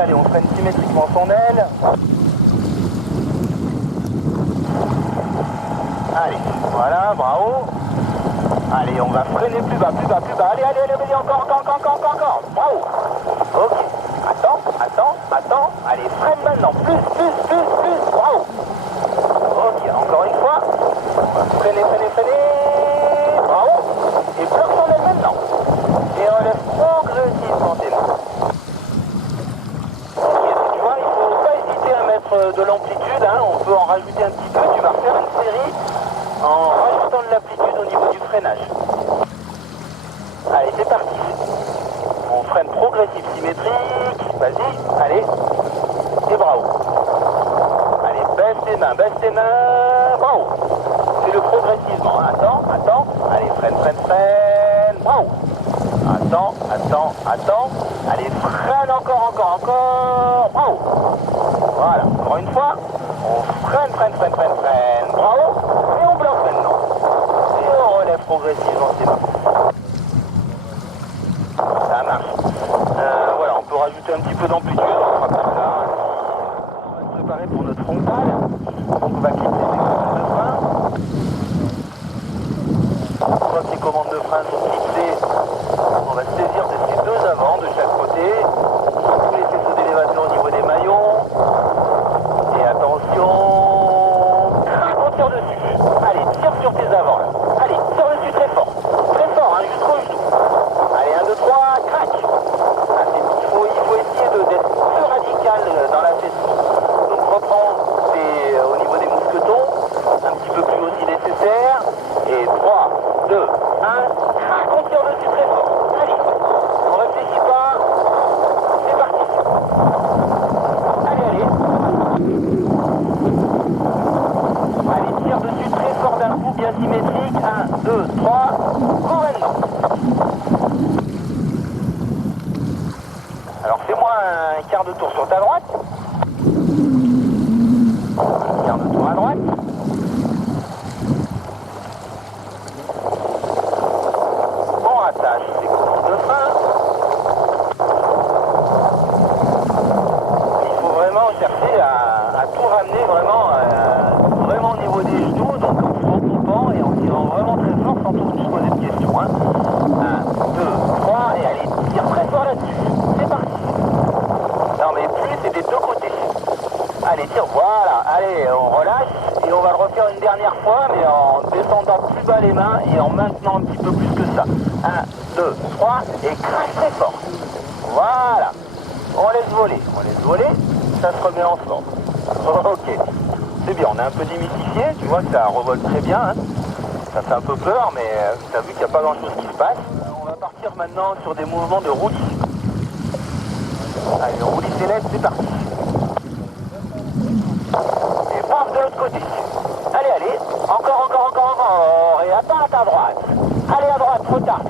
allez, on freine symétriquement son aile. Allez, voilà, bravo. Allez, on va freiner plus bas, plus bas, plus bas. Allez, allez, allez, allez, encore, bravo. Ok, attends. Allez, freine maintenant, plus, bravo. Ok, encore une fois. Freinez, bravo. Et bloque son aile maintenant. Et relève progressivement tes mains. Ok, tu vois, il ne faut pas hésiter à mettre de l'amplitude, hein. On peut en rajouter un petit peu. Tu vas refaire une série en rajoutant de l'amplitude au niveau du freinage. Allez, c'est parti. On freine progressif symétrique. Vas-y, allez. Et bravo. Allez, baisse tes mains. Bravo. Fais-le progressivement. Attends. Allez, freine. Bravo. Attends. Allez, freine encore. Bravo. Voilà, encore une fois. On freine. Bravo. Et on bloque maintenant. Et on relève progressivement ses mains. Ça marche. Voilà, on peut rajouter un petit peu d'amplitude. On fera plus tard. On va se préparer pour notre frontale. Donc on va clipser les commandes de frein. Une fois que les commandes de frein sont clipsées, on va se saisir de ces deux avants de chaque côté. Tous les faisceaux d'élévation au niveau des maillons. Et attention, on tire dessus. Allez, tire sur tes avants là. Allez, tire dessus très fort, hein, jusqu'au genou. Allez, 1, 2, 3, crac. Ah, il faut essayer d'être plus radical dans la session. Donc reprends au niveau des mousquetons, un petit peu plus haut si nécessaire. Et 3, 2, 1, crac, on tire dessus très fort. Allez, on réfléchit pas. C'est parti. Allez. Allez, tire dessus très fort d'un coup, bien symétrique. 1, 2, 3, go maintenant. Alors fais-moi un quart de tour sur ta droite. Un quart de tour à droite. On rattache les commandes de frein. Il faut vraiment chercher à tout ramener vraiment au niveau des genoux, donc en se regroupant et en tirant vraiment très fort sans tout se poser de questions. 1, 2, 3 et allez, tire très fort là-dessus. C'est parti. Non mais plus c'est des deux côtés. Allez, tire, voilà. Allez, on relâche et on va le refaire une dernière fois, mais en descendant plus bas les mains et en maintenant un petit peu plus que ça. 1, 2, 3 et crache très fort. Voilà. On laisse voler. Ça se remet en forme. Ok. C'est bien, on est un peu démystifié, tu vois que ça revole très bien. Hein. Ça fait un peu peur, mais tu as vu qu'il n'y a pas grand chose qui se passe. On va partir maintenant sur des mouvements de roulis. Allez, roulis céleste, c'est parti. Et paf de l'autre côté. Allez, encore. Et attends à ta droite. Allez à droite, trop tard.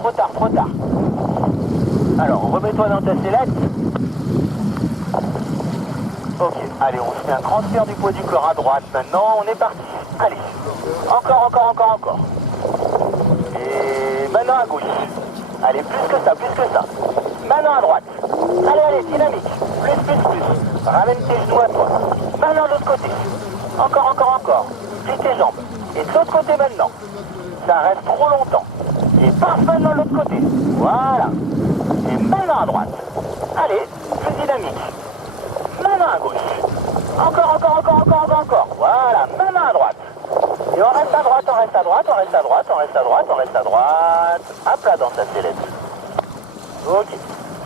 Alors, remets-toi dans ta sellette. Ok, allez, on se fait un transfert du poids du corps à droite maintenant, on est parti. Allez, encore. Et maintenant à gauche. Allez, plus que ça. Maintenant à droite. Allez, dynamique. Plus. Ramène tes genoux à toi. Maintenant de l'autre côté. Encore. Plie tes jambes. Et de l'autre côté maintenant. Ça reste trop longtemps. Et passe maintenant de l'autre côté. Voilà. Et maintenant à droite. Allez, plus dynamique. Maintenant à gauche. Encore. Voilà, maintenant à droite. Et on reste à droite. Hop là dans sa sellette. Ok.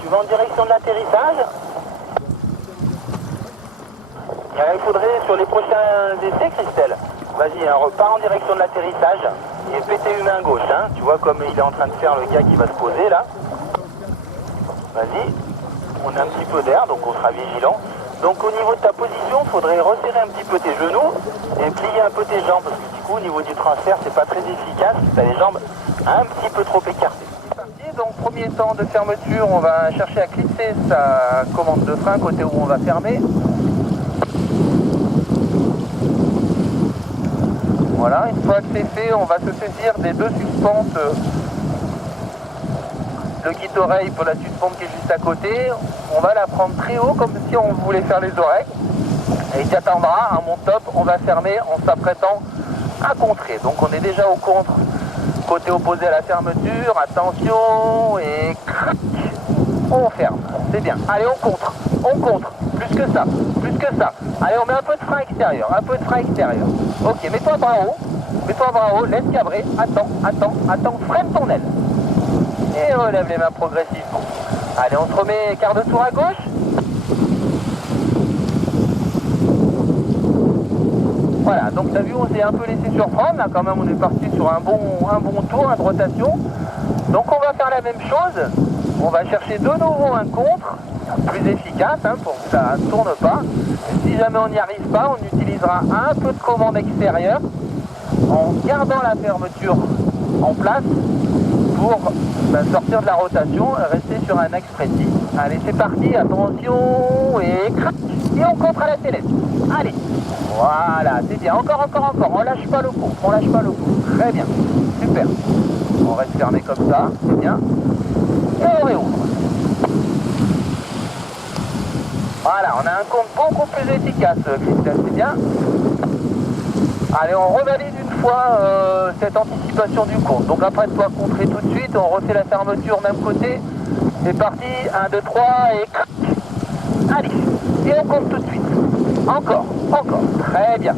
Tu vas en direction de l'atterrissage. Il faudrait sur les prochains essais, Christelle. Vas-y, hein, repars en direction de l'atterrissage. Et pété main gauche, hein. Tu vois comme il est en train de faire le gars qui va se poser là. Vas-y. On a un petit peu d'air, donc on sera vigilant. Donc au niveau de ta position, il faudrait resserrer un petit peu tes genoux et plier un peu tes jambes, parce que du coup au niveau du transfert, c'est pas très efficace, tu as les jambes un petit peu trop écartées. C'est parti, donc premier temps de fermeture, on va chercher à clipser sa commande de frein, côté où on va fermer. Voilà, une fois que c'est fait, on va se saisir des deux suspentes le kit oreille pour la suspente qui est juste à côté. On va la prendre très haut comme si on voulait faire les oreilles. Et tu attendras un monte top, on va fermer en s'apprêtant à contrer. Donc on est déjà au contre, côté opposé à la fermeture. Attention et crac, on ferme. C'est bien. Allez, on contre. Plus que ça, plus que ça. Allez, on met un peu de frein extérieur, Ok, mets-toi bras haut, laisse cabrer. Attends, freine ton aile. Et relève les mains progressivement. Allez, on se remet quart de tour à gauche. Voilà, donc t'as vu, on s'est un peu laissé surprendre. Là, quand même, on est parti sur un bon tour de rotation. Donc on va faire la même chose. On va chercher de nouveau un contre, plus efficace, pour que ça ne tourne pas. Et si jamais on n'y arrive pas, on utilisera un peu de commande extérieure en gardant la fermeture en place pour sortir de la rotation et rester sur un axe précis. Allez, c'est parti, attention, et crac, et on contre à la sellette. Allez, voilà, c'est bien, encore, on lâche pas le coup, très bien, super. On reste fermé comme ça, c'est bien, et on réouvre. Voilà, on a un compte beaucoup plus efficace, Christelle, c'est bien. Allez, on revalide une fois cette anticipation du compte. Donc après de toi contrer tout de suite, on refait la fermeture même côté. C'est parti, 1, 2, 3 et crac. Allez, et on compte tout de suite. Encore, très bien.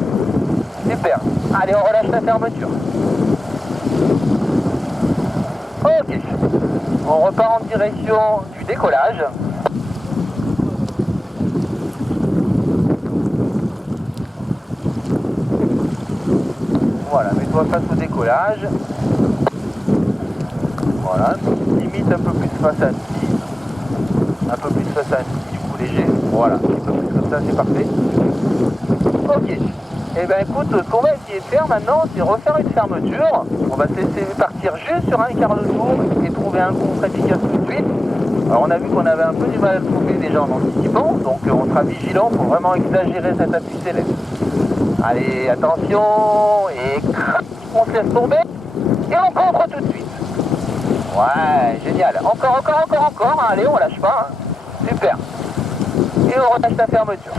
Super. Allez, on relâche la fermeture. Ok. On repart en direction du décollage. Voilà, mets-toi face au décollage. Voilà, limite un peu plus face à Annecy. Un peu plus face à Annecy, du coup léger. Voilà, un petit peu plus comme ça, c'est parfait. Ok. Et bien écoute, ce qu'on va essayer de faire maintenant, c'est refaire une fermeture. On va se laisser partir juste sur un quart de tour et trouver un contre efficace tout de suite. Alors on a vu qu'on avait un peu du mal à le trouver déjà en anticipant, donc on sera vigilant pour vraiment exagérer cet appui céleste. Allez, attention, et crac, on se laisse tomber, et on contre tout de suite. Ouais, génial. Encore, allez, on lâche pas, super. Et on relâche la fermeture.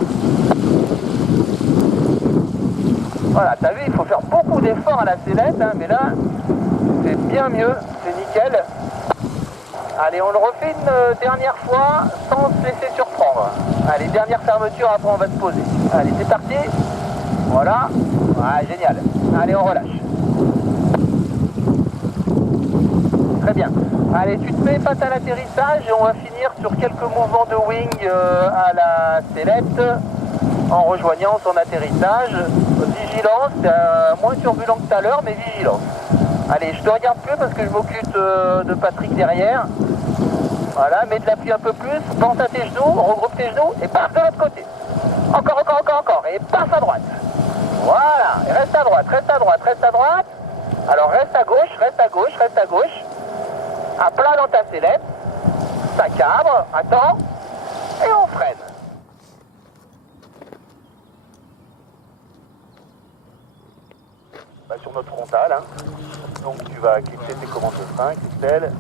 Voilà, t'as vu, il faut faire beaucoup d'efforts à la sellette, mais là, c'est bien mieux, c'est nickel. Allez, on le refait une dernière fois, sans se laisser surprendre. Allez, dernière fermeture, après on va se poser. Allez, c'est parti. Voilà, ouais, génial. Allez, on relâche. Très bien. Allez, tu te mets face à l'atterrissage et on va finir sur quelques mouvements de wing à la sellette en rejoignant son atterrissage. Vigilance, moins turbulent que tout à l'heure, mais vigilance. Allez, je te regarde plus parce que je m'occupe de Patrick derrière. Voilà, mets de l'appui un peu plus, pense à tes genoux, regroupe tes genoux et passe de l'autre côté. Encore, et passe à droite. Voilà, et reste à droite. Alors reste à gauche. À plat dans ta sellette. Ça cabre, attends, et on freine. Sur notre frontale, donc tu vas cliquer tes commandes de frein, Christelle.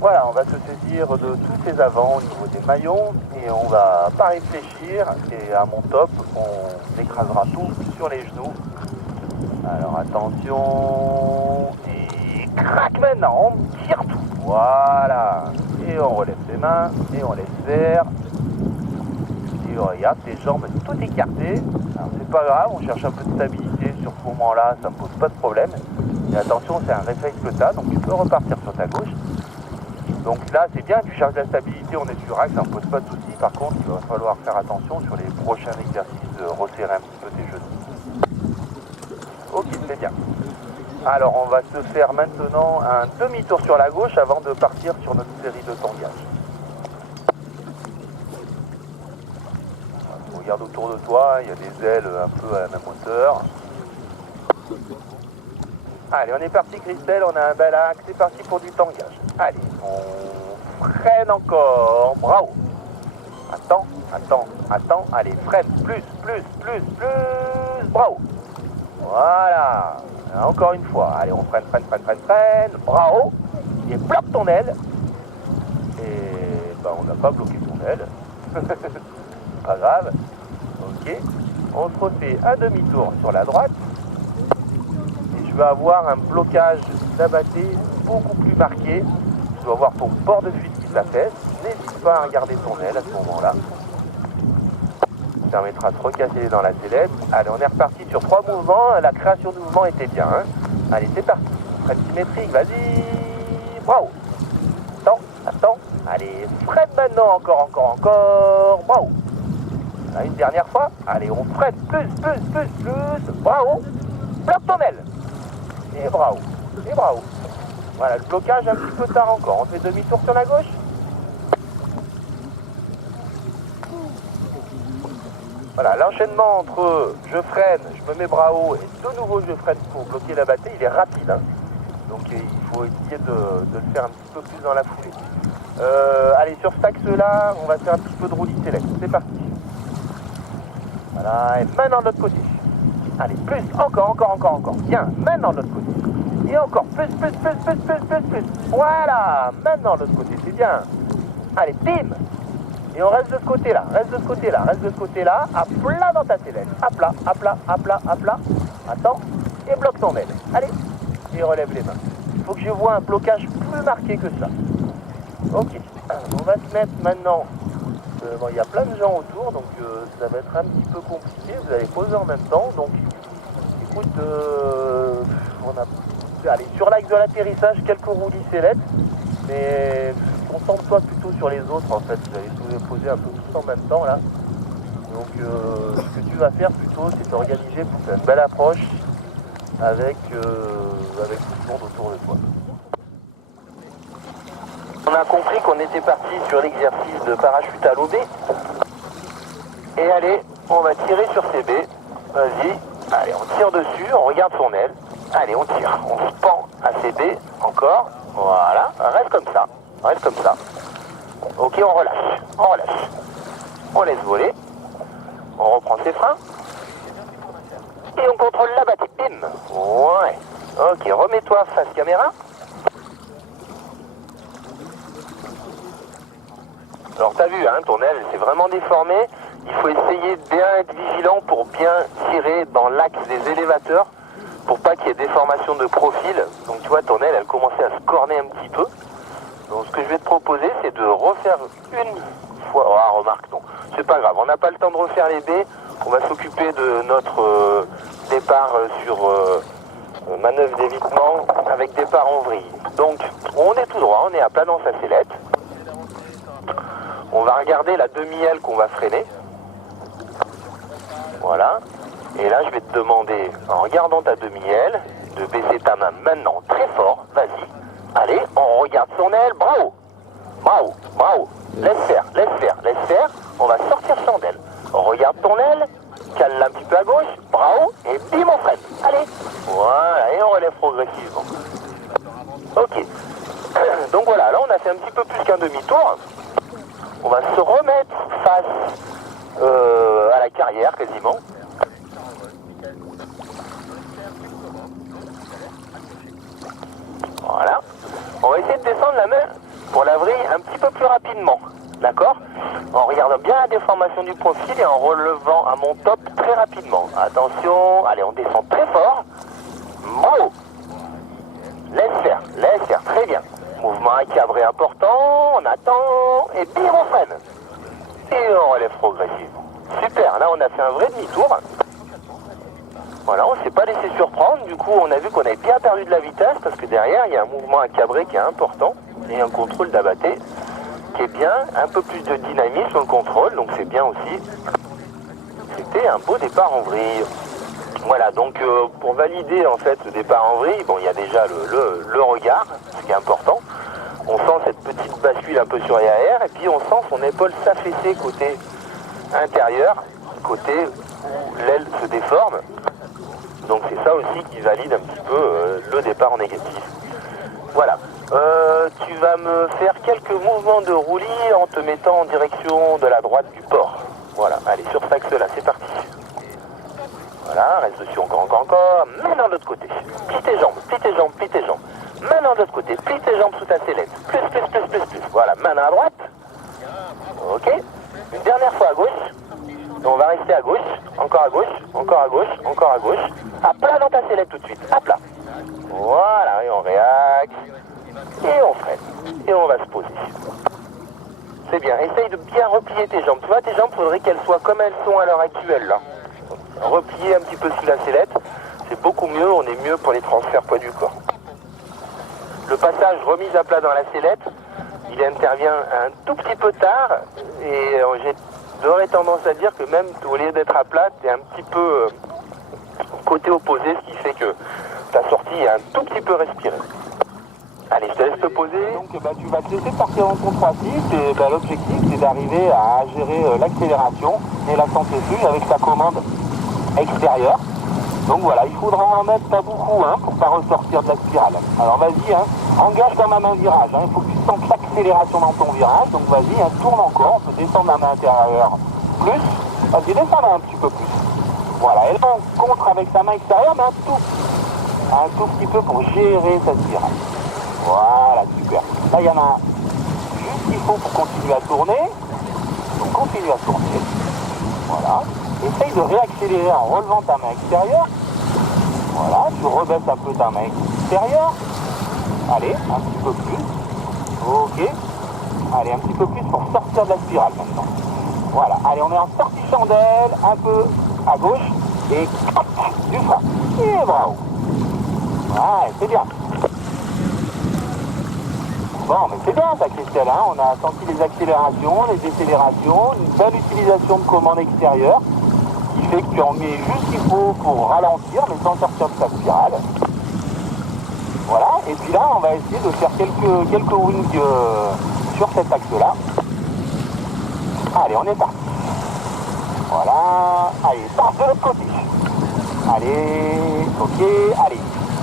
Voilà, on va se saisir de tous ces avants au niveau des maillons et on va pas réfléchir et à mon top, on écrasera tout sur les genoux. Alors attention, et crac maintenant, on tire tout, voilà. Et on relève les mains et on laisse faire. Et regarde, tes jambes tout écartées. Alors c'est pas grave, on cherche un peu de stabilité sur ce moment-là, ça me pose pas de problème. Et attention, c'est un réflexe que tu as, donc tu peux repartir sur ta gauche. Donc là c'est bien, tu cherches la stabilité, on est sur axe, ça ne pose pas de soucis. Par contre, il va falloir faire attention sur les prochains exercices de resserrer un petit peu tes genoux. Ok, c'est bien. Alors on va se faire maintenant un demi-tour sur la gauche avant de partir sur notre série de tangage. Regarde autour de toi, il y a des ailes un peu à la même hauteur. Allez, on est parti Christelle, on a un bel axe, c'est parti pour du tangage. Allez, on freine encore, bravo. Attends, allez, freine, plus, bravo. Voilà. Encore une fois. Allez, on freine. Bravo. Et bloque ton aile. Et ben, on n'a pas bloqué ton aile. Pas grave. Ok. On se refait un demi-tour sur la droite. Et je vais avoir un blocage d'abatté beaucoup plus marqué. Tu dois voir ton bord de fuite qui s'affaisse. N'hésite pas à regarder ton aile à ce moment-là. Ça permettra de se recasser dans la sellette. Allez, on est reparti sur 3 mouvements. La création de mouvement était bien. Hein. Allez, c'est parti. Freine symétrique, vas-y. Bravo. Attends. Allez, freine maintenant. Encore. Bravo. Voilà, une dernière fois. Allez, on freine. Plus. Bravo. Bloque ton aile. Et bravo. Voilà, le blocage un petit peu tard encore. On fait demi-tour sur la gauche. Voilà, l'enchaînement entre je freine, je me mets bras haut et de nouveau je freine pour bloquer la battée, il est rapide. Hein. Donc il faut essayer de le faire un petit peu plus dans la foulée. Allez, sur cet axe-là, on va faire un petit peu de roulis select. C'est parti. Voilà, et maintenant de l'autre côté. Allez, plus, encore. Bien, maintenant de l'autre côté. Et encore, plus. Voilà, maintenant de l'autre côté, c'est bien. Allez, bim. Et on reste de ce côté-là, à plat dans ta sellette. À plat. Attends, et bloque ton aile. Allez, et relève les mains. Il faut que je vois un blocage plus marqué que ça. Ok, on va se mettre maintenant. Bon, il y a plein de gens autour, donc ça va être un petit peu compliqué. Vous allez poser en même temps, donc écoute, allez, sur l'axe de l'atterrissage, quelques roulis sellettes, mais concentre-toi plutôt sur les autres en fait. Vous allez tous poser un peu tous en même temps là. Donc ce que tu vas faire plutôt, c'est t'organiser pour faire une belle approche avec tout le monde autour de toi. On a compris qu'on était parti sur l'exercice de parachute à lobé. Et allez, on va tirer sur CB. Vas-y. Allez, on tire dessus, on regarde son aile. Allez, on tire. On se pend à CB. Encore. Voilà. Reste comme ça. Ok, on relâche. On laisse voler. On reprend ses freins. Et on contrôle la battue. Bim. Ouais. Ok, remets-toi face caméra. Alors t'as vu, hein, ton aile s'est vraiment déformée. Il faut essayer de bien être vigilant pour bien tirer dans l'axe des élévateurs pour pas qu'il y ait déformation de profil. Donc tu vois, ton aile, elle commençait à se corner un petit peu. Donc ce que je vais te proposer, c'est de refaire une fois. Ah, remarque, non, c'est pas grave, on n'a pas le temps de refaire les baies. On va s'occuper de notre départ sur manœuvre d'évitement avec départ en vrille. Donc on est tout droit, on est à plat dans sa sellette. On va regarder la demi-aile qu'on va freiner. Voilà. Et là, je vais te demander, en regardant ta demi-aile, de baisser ta main maintenant très fort. Vas-y. Allez, on regarde son aile. Bravo. Laisse faire. On va sortir son aile. On regarde ton aile. Cale-la un petit peu à gauche. Bravo. Et bim, on freine. Allez. Voilà. Et on relève progressivement. Ok. Donc voilà, là, on a fait un petit peu plus qu'un demi-tour. On va se remettre face à la carrière quasiment. Voilà. On va essayer de descendre la main pour la vrille un petit peu plus rapidement. D'accord? En regardant bien la déformation du profil et en relevant à mon top très rapidement. Attention, allez, on descend très fort. Bravo. Laisse faire, très bien. Mouvement cabré important, on attend, et bim, on freine. Et on relève progressivement. Super, là on a fait un vrai demi-tour. Voilà, on ne s'est pas laissé surprendre, du coup on a vu qu'on avait bien perdu de la vitesse, parce que derrière il y a un mouvement cabré qui est important, et un contrôle d'abatté qui est bien, un peu plus de dynamisme sur le contrôle, donc c'est bien aussi. C'était un beau départ en vrille. Voilà, donc pour valider en fait ce départ en vrille, bon, il y a déjà le regard, ce qui est important. On sent cette petite bascule un peu sur les AR, et puis on sent son épaule s'affaisser côté intérieur, côté où l'aile se déforme. Donc c'est ça aussi qui valide un petit peu le départ en négatif. Voilà. Tu vas me faire quelques mouvements de roulis en te mettant en direction de la droite du port. Voilà, allez, sur cet axe-là, c'est parti. Voilà. Voilà, reste dessus encore. Maintenant de l'autre côté. Plie tes jambes, plie tes jambes, plie tes jambes. Maintenant de l'autre côté, plie tes jambes sous ta sellette. Plus. Voilà, main à droite. Ok. Une dernière fois à gauche. On va rester à gauche. Encore à gauche. À plat dans ta sellette tout de suite. À plat. Voilà, et on réaxe. Et on freine. Et on va se poser. C'est bien. Essaye de bien replier tes jambes. Tu vois, tes jambes, il faudrait qu'elles soient comme elles sont à l'heure actuelle, là. Replier un petit peu sous la sellette. C'est beaucoup mieux. On est mieux pour les transferts poids du corps. Le passage remise à plat dans la sellette, il intervient un tout petit peu tard. Et j'aurais tendance à dire que même au lieu d'être à plat, tu es un petit peu côté opposé, ce qui fait que ta sortie est un tout petit peu respirée. Allez, je te laisse te poser. Donc tu vas te laisser partir en contre-actif et l'objectif c'est d'arriver à gérer l'accélération et la centrifuge avec sa commande extérieure. Donc voilà, il faudra en mettre pas beaucoup pour pas ressortir de la spirale. Alors vas-y, engage ta main virage. Il faut que tu sentes l'accélération dans ton virage. Donc vas-y, tourne encore, on peut descendre la main intérieure plus. Vas-y, descends un petit peu plus. Voilà, et là on contre avec sa main extérieure, mais un tout petit peu pour gérer sa spirale. Voilà, super. Là, il y en a juste qu'il faut pour continuer à tourner. Donc, continue à tourner. Voilà. Essaye de réaccélérer en relevant ta main extérieure. Voilà, tu rebaisses un peu ta main extérieure. Allez, un petit peu plus. Ok. Allez, un petit peu plus pour sortir de la spirale maintenant. Voilà. Allez, on est en sortie chandelle, un peu à gauche. Et clac, du frein. Et bravo. Ouais, c'est bien. Bon, mais c'est bien ça, Christelle, on a senti les accélérations, les décélérations, une belle utilisation de commande extérieure, qui fait que tu en mets juste ce qu'il faut pour ralentir, mais sans sortir de ta spirale. Voilà, et puis là, on va essayer de faire quelques wings sur cet axe-là. Allez, on est parti. Voilà, allez, passe de l'autre côté. Allez, ok, allez,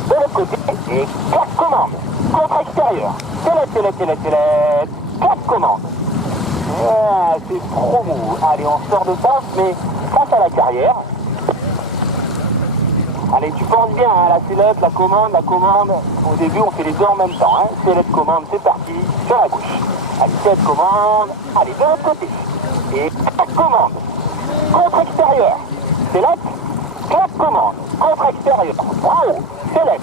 de l'autre côté, et 4 commandes. Contre extérieur. Sellette. 4 commandes. C'est trop mou. Allez, on sort de sens, mais face à la carrière. Allez, tu penses bien, la sellette, la commande. Au début, on fait les deux en même temps. Sellette, commande, c'est parti. Sur la gauche. Allez, sellette, commande. Allez, de l'autre côté. Et 4 commandes. Contre extérieur. Sellette. 4 commandes. Contre extérieur. Bravo. Sellette.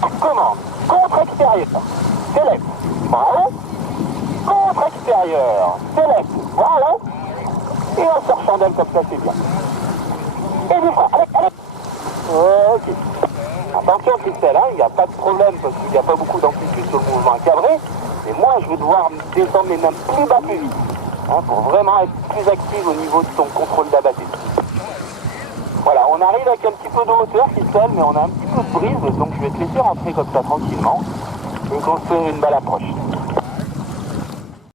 4 commandes. Contre extérieur. Sellette. Bravo. Contre extérieur. Sellette. Bravo. Et on sort chandelle comme ça, c'est bien. Et du frein. Allez. Ok. Attention, Christelle, il n'y a pas de problème parce qu'il n'y a pas beaucoup d'amplitude sur le mouvement cadré. Mais moi, je vais devoir descendre les mains plus bas, plus vite. Pour vraiment être plus active au niveau de ton contrôle d'abatté. Voilà, on arrive avec un petit peu de hauteur, Christelle, mais on a un petit peu de brise, donc je vais te laisser rentrer comme ça tranquillement et construire une belle approche.